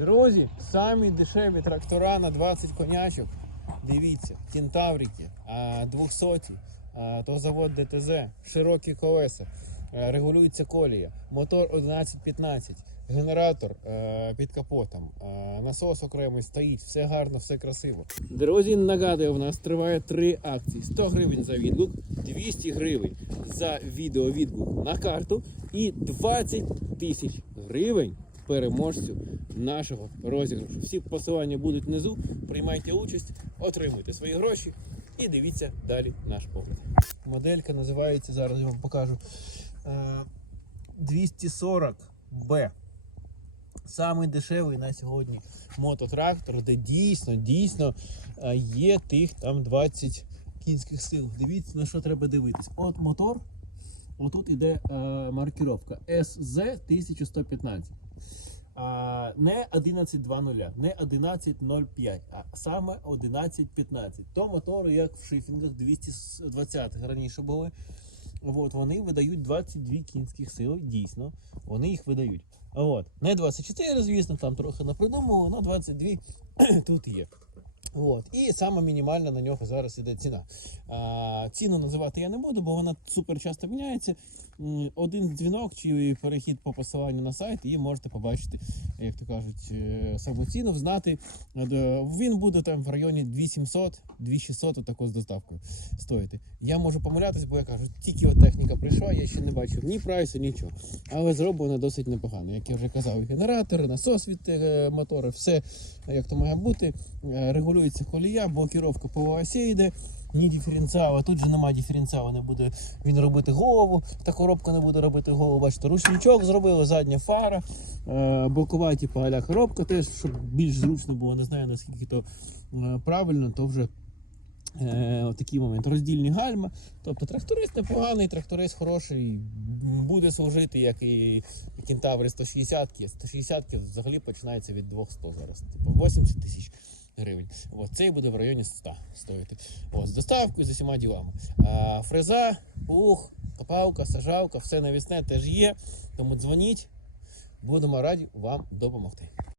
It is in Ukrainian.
Друзі, самі дешеві трактора на 20 конячок. Дивіться, кентаврики, 200, а, то завод ДТЗ, широкі колеса, а, регулюється колія, мотор 11-15, генератор під капотом, насос окремий стоїть, все гарно, все красиво. Друзі, нагадую, у нас триває три акції: 100 гривень за відгук, 200 гривень за відеовідгук на карту і 20 тисяч гривень переможцю нашого розіграшу. Всі посилання будуть внизу. Приймайте участь, отримуйте свої гроші і дивіться далі наш погляд. Моделька називається, зараз я вам покажу. е, 240B. Самий дешевий на сьогодні мототрактор, де дійсно, дійсно е, є тих там 20 кінських сил. Дивіться, на що треба дивитись. От мотор, отут іде е, маркіровка SZ 1115. А, не 11.2.0, не 11.05, а саме 11.15. То мотори, як в шифінгах 220 раніше були. От, вони видають 22 кінських сили, дійсно, вони їх видають. От. Не 24, звісно, там трохи напридумували, але 22 тут є. От. І саме мінімальна на нього зараз іде ціна. А, ціну називати я не буду, бо вона супер часто міняється. Один дзвінок чи перехід по посиланню на сайт, і можете побачити, як то кажуть, е, саму ціну, знати. Е, Він буде там в районі 2700, 2600 отако з доставкою стоїти. Я можу помилятись, бо я кажу, тільки от техніка прийшла, я ще не бачив ні прайсу, нічого. Але зроблено досить непогано. Як я вже казав, і генератори, насос від е, мотора, все як то має бути. Е, Регулюється колія, блокіровка по осі йде. Ні диференціала, тут же немає диференціалу, не буде він робити голову, та коробка не буде робити голову. Бачите, ручничок зробили, задня фара, е, бокова, типу аля коробка, теж, щоб більш зручно було, не знаю наскільки то правильно, то вже е, такий момент. Роздільні гальма. Тобто тракторист непоганий, тракторист хороший, буде служити, як і кентаври 160 ки 160 ки взагалі починається від 200 зараз. Типу 80 тисяч гривень. От, цей буде в районі 100 стоїти. От, з доставкою, з усіма ділами. А, фреза, плуг, копалка, сажалка, все навісне теж є. Тому дзвоніть. Будемо раді вам допомогти.